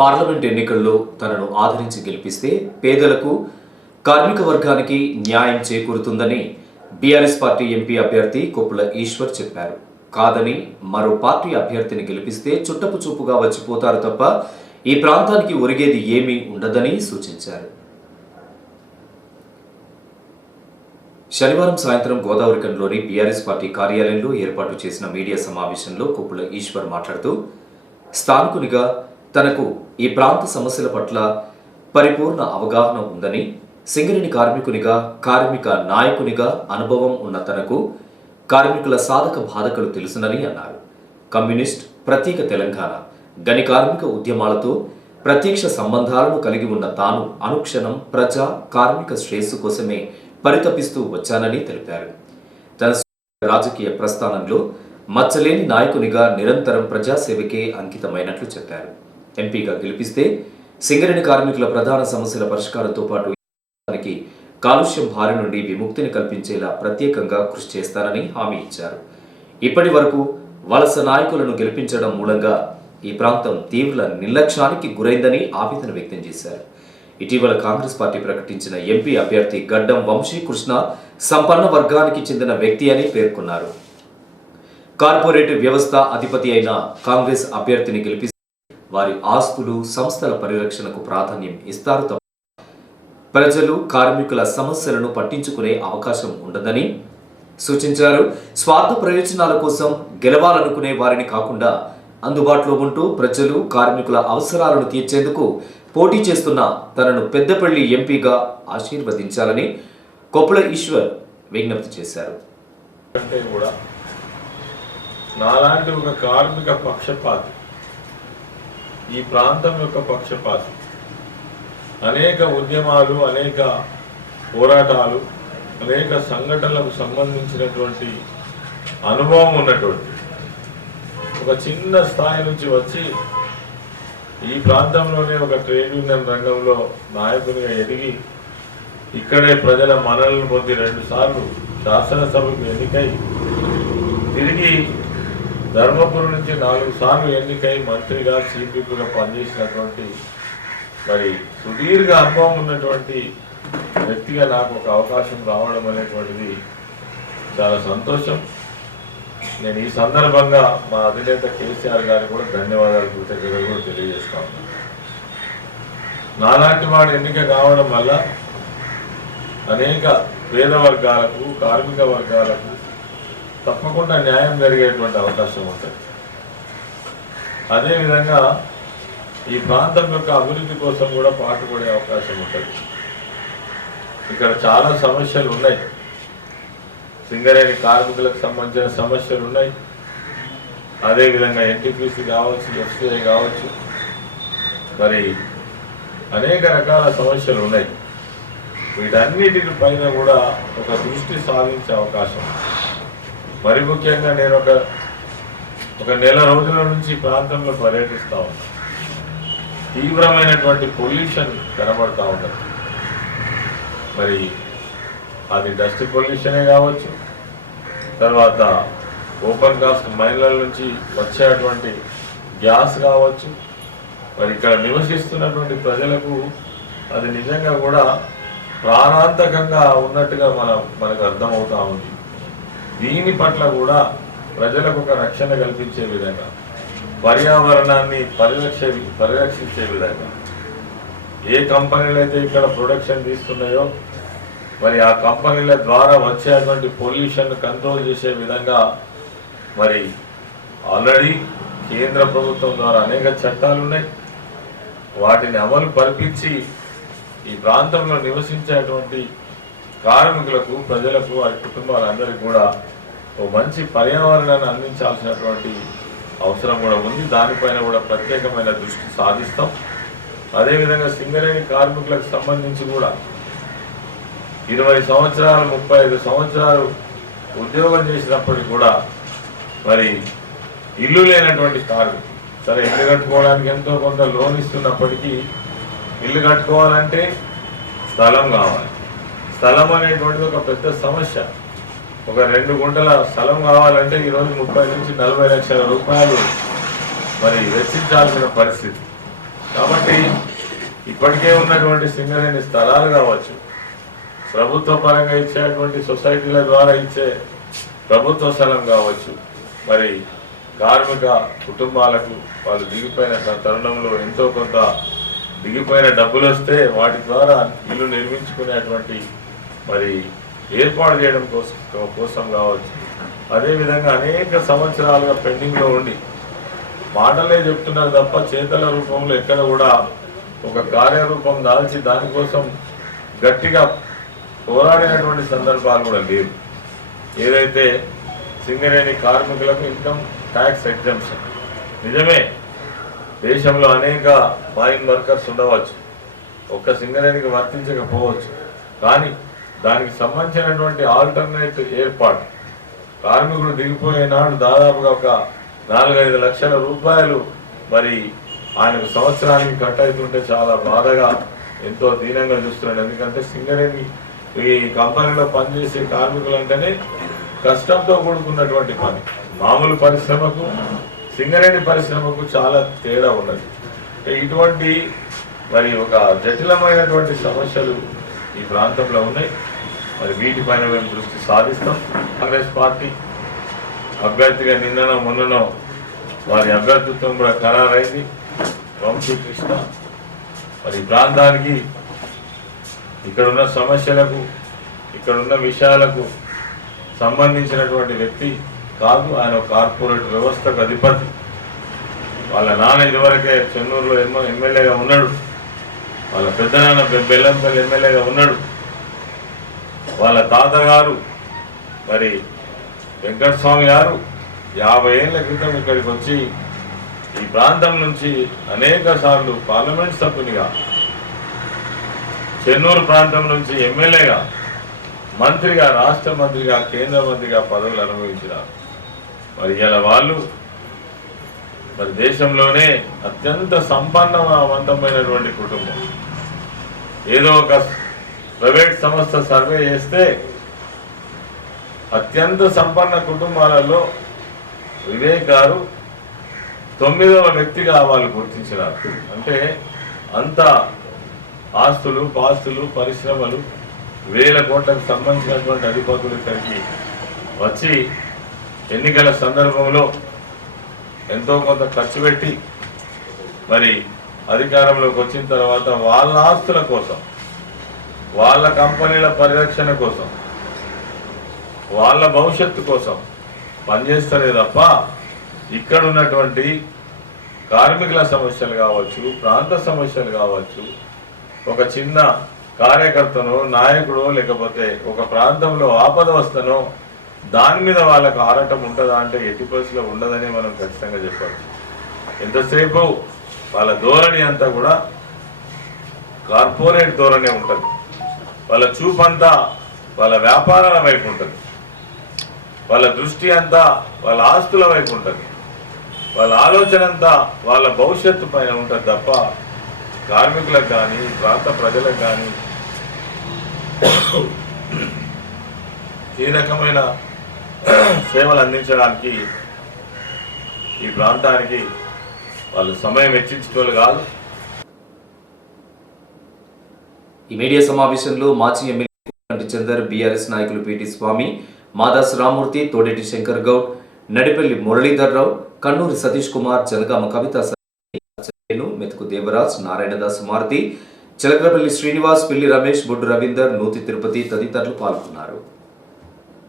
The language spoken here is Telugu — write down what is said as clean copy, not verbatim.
పార్లమెంట్ ఎన్నికల్లో తనను ఆదరించి గెలిపిస్తే పేదలకు, కార్మిక వర్గానికి న్యాయం చేకూరుతుందని బీఆర్ఎస్ పార్టీ ఎంపీ అభ్యర్థి కొప్పుల ఈశ్వర్ చెప్పారు. కాదని మరో పార్టీ అభ్యర్థిని గెలిపిస్తే చుట్టపు చూపుగా వచ్చిపోతారు తప్ప ఈ ప్రాంతానికి ఒరిగేది ఏమీ ఉండదని సూచించారు. శనివారం సాయంత్రం గోదావరిఖండ్లోని బీఆర్ఎస్ పార్టీ కార్యాలయంలో ఏర్పాటు చేసిన మీడియా సమావేశంలో కొప్పుల ఈశ్వర్ మాట్లాడుతూ, స్థానికునిగా తనకు ఈ ప్రాంత సమస్యల పట్ల పరిపూర్ణ అవగాహన ఉందని, సింగరేణి కార్మికునిగా, కార్మిక నాయకునిగా అనుభవం ఉన్న తనకు కార్మికుల సాధక బాధకులు తెలుసునని అన్నారు. కమ్యూనిస్ట్, ప్రత్యేక తెలంగాణ, గని కార్మిక ఉద్యమాలతో ప్రత్యక్ష సంబంధాలను కలిగి ఉన్న తాను అనుక్షణం ప్రజా కార్మిక శ్రేయస్సు కోసమే పరితపిస్తూ వచ్చానని తెలిపారు. తన రాజకీయ ప్రస్థానంలో మచ్చలేని నాయకునిగా నిరంతరం ప్రజాసేవకే అంకితమైనట్లు చెప్పారు. ఎంపీగా గెలిపిస్తే సింగరేణి కార్మికుల ప్రధాన సమస్యల పరిష్కారంతో పాటు కాలుష్యం బారి నుండి విముక్తిని కల్పించేలా ప్రత్యేకంగా కృషి చేస్తానని హామీ ఇచ్చారు. ఇప్పటి వరకు వలస నాయకులను గెలిపించడం మూలంగా ఈ ప్రాంతం తీవ్ర నిర్లక్ష్యానికి గురైందని ఆవేదన వ్యక్తం చేశారు. ఇటీవల కాంగ్రెస్ పార్టీ ప్రకటించిన ఎంపీ అభ్యర్థి గడ్డం వంశీకృష్ణ సంపన్న వర్గానికి చెందిన వ్యక్తి అని పేర్కొన్నారు. కార్పొరేట్ వ్యవస్థ అధిపతి అయిన కాంగ్రెస్ అభ్యర్థిని గెలిపిస్తే వారి ఆస్తులు, సంస్థల పరిరక్షణకు ప్రాధాన్యం ఇస్తారు తప్ప ప్రజలు, కార్మికుల సమస్యలను పట్టించుకునే అవకాశం ఉండదని సూచించారు. స్వార్థ ప్రయోజనాల కోసం గెలవాలనుకునే వారిని కాకుండా అందుబాటులో ఉంటూ ప్రజలు, కార్మికుల అవసరాలను తీర్చేందుకు పోటీ చేస్తున్న తనను పెద్దపల్లి ఎంపీగా ఆశీర్వదించాలని కొప్పుల ఈశ్వర్ విజ్ఞప్తి చేశారు. నాలాంటి ఒక కార్మిక పక్షపాతి, ఈ ప్రాంతం యొక్క పక్షపాతి, అనేక ఉద్యమాలు, అనేక పోరాటాలు, అనేక సంఘటనలకు సంబంధించినటువంటి అనుభవం ఉన్నటువంటి ఒక చిన్న స్థాయి నుంచి వచ్చి ఈ ప్రాంతంలోనే ఒక ట్రేడ్ యూనియన్ రంగంలో నాయకునిగా ఎదిగి ఇక్కడే ప్రజల మన్ననలు పొంది 2 సార్లు శాసనసభకు ఎన్నికై తిరిగి ధర్మపురం నుంచి 4 సార్లు ఎన్నికై మంత్రిగా, చీఫ్గా పనిచేసినటువంటి మరి సుదీర్ఘ అనుభవం ఉన్నటువంటి వ్యక్తిగా నాకు ఒక అవకాశం రావడం అనేటువంటిది చాలా సంతోషం. నేను ఈ సందర్భంగా మా అధినేత కేసీఆర్ గారికి కూడా ధన్యవాదాలు, కృతజ్ఞతలు కూడా తెలియజేస్తా ఉన్నాను. నాలాంటి వాడు ఎన్నిక కావడం వల్ల అనేక పేద వర్గాలకు, కార్మిక వర్గాలకు తప్పకుండా న్యాయం జరిగేటువంటి అవకాశం ఉంటుంది. అదేవిధంగా ఈ ప్రాంతం యొక్క అభివృద్ధి కోసం కూడా పాటుపడే అవకాశం ఉంటుంది. ఇక్కడ చాలా సమస్యలు ఉన్నాయి. సింగరేణి కార్మికులకు సంబంధించిన సమస్యలు ఉన్నాయి. అదేవిధంగా ఎన్టీపీసీ కావచ్చు, ఎఫ్సీఐ కావచ్చు, మరి అనేక రకాల సమస్యలు ఉన్నాయి. వీటన్నిటి పైన కూడా ఒక దృష్టి సాధించే అవకాశం. మరి ముఖ్యంగా నేను ఒక నెల రోజుల నుంచి ప్రాంతంలో పర్యటిస్తూ ఉన్నాను. తీవ్రమైనటువంటి పొల్యూషన్ కనబడతా ఉంటుంది. మరి అది డస్ట్ పొల్యూషనే కావచ్చు, తర్వాత ఓపెన్ కాస్ట్ మైన్ల నుంచి వచ్చేటువంటి గ్యాస్ కావచ్చు. మరి ఇక్కడ నివసిస్తున్నటువంటి ప్రజలకు అది నిజంగా కూడా ప్రాణాంతకంగా ఉన్నట్టుగా మనకు అర్థమవుతా ఉంది. దీని పట్ల కూడా ప్రజలకు ఒక రక్షణ కల్పించే విధంగా, పర్యావరణాన్ని పరిరక్షించే విధంగా ఏ కంపెనీలు అయితే ఇక్కడ ప్రొడక్షన్ తీస్తున్నాయో మరి ఆ కంపెనీల ద్వారా వచ్చేటువంటి పొల్యూషన్ కంట్రోల్ చేసే విధంగా మరి ఆల్రెడీ కేంద్ర ప్రభుత్వం ద్వారా అనేక చట్టాలు ఉన్నాయి. వాటిని అమలు పరిపించి ఈ ప్రాంతంలో నివసించేటువంటి కార్మికులకు, ప్రజలకు, వారి కుటుంబాలందరికీ కూడా ఓ మంచి పర్యావరణాన్ని అందించాల్సినటువంటి అవసరం కూడా ఉంది. దానిపైన కూడా ప్రత్యేకమైన దృష్టి సాధిస్తాం. అదేవిధంగా సింగరేణి కార్మికులకు సంబంధించి కూడా 20 సంవత్సరాలు, 35 సంవత్సరాలు ఉద్యోగం చేసినప్పటికీ కూడా మరి ఇల్లు లేనటువంటి కార్మికులు, సరే ఇల్లు కట్టుకోవడానికి ఎంతో కొంత లోన్ ఇస్తున్నప్పటికీ ఇల్లు కట్టుకోవాలంటే స్థలం కావాలి. స్థలం అనేటువంటిది ఒక పెద్ద సమస్య. ఒక 2 గుంటల స్థలం కావాలంటే ఈరోజు 30 నుంచి 40 లక్షల రూపాయలు మరి వెచ్చించాల్సిన పరిస్థితి. కాబట్టి ఇప్పటికే ఉన్నటువంటి సింగరేణి స్థలాలు కావచ్చు, ప్రభుత్వ పరంగా ఇచ్చేటువంటి సొసైటీల ద్వారా ఇచ్చే ప్రభుత్వ స్థలం కావచ్చు, మరి కార్మిక కుటుంబాలకు వాళ్ళు దిగిపోయిన తరుణంలో ఎంతో కొంత దిగిపోయిన డబ్బులు వస్తే వాటి ద్వారా ఇల్లు నిర్మించుకునేటువంటి మరి ఏర్పాటు చేయడం కోసం కావచ్చు. అదేవిధంగా అనేక సంవత్సరాలుగా పెండింగ్లో ఉండి మాటలే చెప్తున్నారు తప్ప చేతల రూపంలో ఎక్కడ కూడా ఒక కార్యరూపం దాల్చి దానికోసం గట్టిగా పోరాడినటువంటి సందర్భాలు కూడా లేవు. ఏదైతే సింగరేణి కార్మికులకు ఇన్కమ్ ట్యాక్స్ ఎగ్జంప్షన్, నిజమే దేశంలో అనేక ఫారిన్ వర్కర్స్ ఉండవచ్చు, ఒక్క సింగరేణికి వర్తించకపోవచ్చు, కానీ దానికి సంబంధించినటువంటి ఆల్టర్నేట్ ఏర్పాటు కార్మికుడు దిగిపోయే నాడు దాదాపుగా ఒక 4-5 లక్షల రూపాయలు మరి ఆయనకు సంవత్సరానికి కట్ అవుతుంటే చాలా బాధగా ఎంతో దీనంగా చూస్తున్నాడు. ఎందుకంటే సింగరేణి ఈ కంపెనీలో పనిచేసే కార్మికులు అంటేనే కష్టంతో కూడుకున్నటువంటి పని. మామూలు పరిశ్రమకు సింగరేణి పరిశ్రమకు చాలా తేడా ఉన్నది. ఇటువంటి మరి ఒక జటిలమైనటువంటి సమస్యలు ఈ ప్రాంతంలో ఉన్నాయి. మరి వీటిపైన మేము దృష్టి సాధిస్తాం. కాంగ్రెస్ పార్టీ అభ్యర్థిగా నిన్ననో మొన్ననో వారి అభ్యర్థిత్వం కూడా ఖరారైంది. వంశీకృష్ణ మరి ప్రాంతానికి ఇక్కడున్న సమస్యలకు ఇక్కడున్న విషయాలకు సంబంధించినటువంటి వ్యక్తి కాదు. ఆయన కార్పొరేట్ వ్యవస్థకు అధిపతి. వాళ్ళ నాన్న ఇదివరకే చెన్నూరులో ఎమ్మెల్యేగా ఉన్నాడు, వాళ్ళ పెద్దనాన్న బెల్లంపల్లి ఎమ్మెల్యేగా ఉన్నాడు, వాళ్ళ తాతగారు మరి వెంకటస్వామి గారు 50 ఏళ్ల క్రితం ఇక్కడికి వచ్చి ఈ ప్రాంతం నుంచి అనేక సార్లు పార్లమెంట్ సభ్యునిగా, చెన్నూరు ప్రాంతం నుంచి ఎమ్మెల్యేగా, మంత్రిగా, రాష్ట్ర మంత్రిగా, కేంద్ర మంత్రిగా పదవులు అనుభవించినారు. మరి ఇలా వాళ్ళు మరి దేశంలోనే అత్యంత సంపన్నవంతమైనటువంటి కుటుంబం. ఏదో ఒక ప్రైవేట్ సంస్థ సర్వే చేస్తే అత్యంత సంపన్న కుటుంబాలలో వివేక్ గారు 9వ వ్యక్తిగా వాళ్ళు గుర్తించినారు. అంటే అంత ఆస్తులు, పాస్తులు, పరిశ్రమలు, వేల కోట్లకు సంబంధించినటువంటి అధిపతులు ఇక్కడికి వచ్చి ఎన్నికల సందర్భంలో ఎంతో కొంత ఖర్చు పెట్టి మరి అధికారంలోకి వచ్చిన తర్వాత వాళ్ళ ఆస్తుల కోసం, వాళ్ళ కంపెనీల పరిరక్షణ కోసం, వాళ్ళ భవిష్యత్తు కోసం పనిచేస్తలే తప్ప ఇక్కడ ఉన్నటువంటి కార్మికుల సమస్యలు కావచ్చు, ప్రాంత సమస్యలు కావచ్చు, ఒక చిన్న కార్యకర్తనో నాయకుడో లేకపోతే ఒక ప్రాంతంలో ఆపద వస్తనో దాని మీద వాళ్ళకు ఆరాటం ఉంటుందా అంటే ఎట్టి పరిస్థితిలో ఉండదని మనం ఖచ్చితంగా చెప్పవచ్చు. ఎంతసేపు వాళ్ళ ధోరణి అంతా కూడా కార్పొరేట్ ధోరణి ఉంటుంది. వాళ్ళ చూపంతా వాళ్ళ వ్యాపారాల వైపు ఉంటుంది, వాళ్ళ దృష్టి అంతా వాళ్ళ ఆస్తుల వైపు ఉంటుంది, వాళ్ళ ఆలోచన అంతా వాళ్ళ భవిష్యత్తు పైన ఉంటుంది తప్ప కార్మికులకు కానీ ప్రాంత ప్రజలకు కానీ ఈ రకమైన సేవలు అందించడానికి ఈ ప్రాంతానికి వాళ్ళు సమయం వెచ్చించేవాళ్ళు కాదు. ఈ మీడియా సమావేశంలో మాజీ ఎమ్మెల్యే చందర్, బీఆర్ఎస్ నాయకులు పిటి స్వామి, మాదాస్ రామూర్తి, తోడేటి శంకర్ గౌడ్, నడిపల్లి మురళీధర్ రావు, కన్నూరి సతీష్ కుమార్, జనగామ కవిత, మెతుకు దేవరాజ్, నారాయణదాస్ మారుతి, చిలకలపల్లి శ్రీనివాస్, పిల్లి రమేష్, బొడ్డు రవీందర్, నూతి తిరుపతి తదితరులు పాల్గొన్నారు.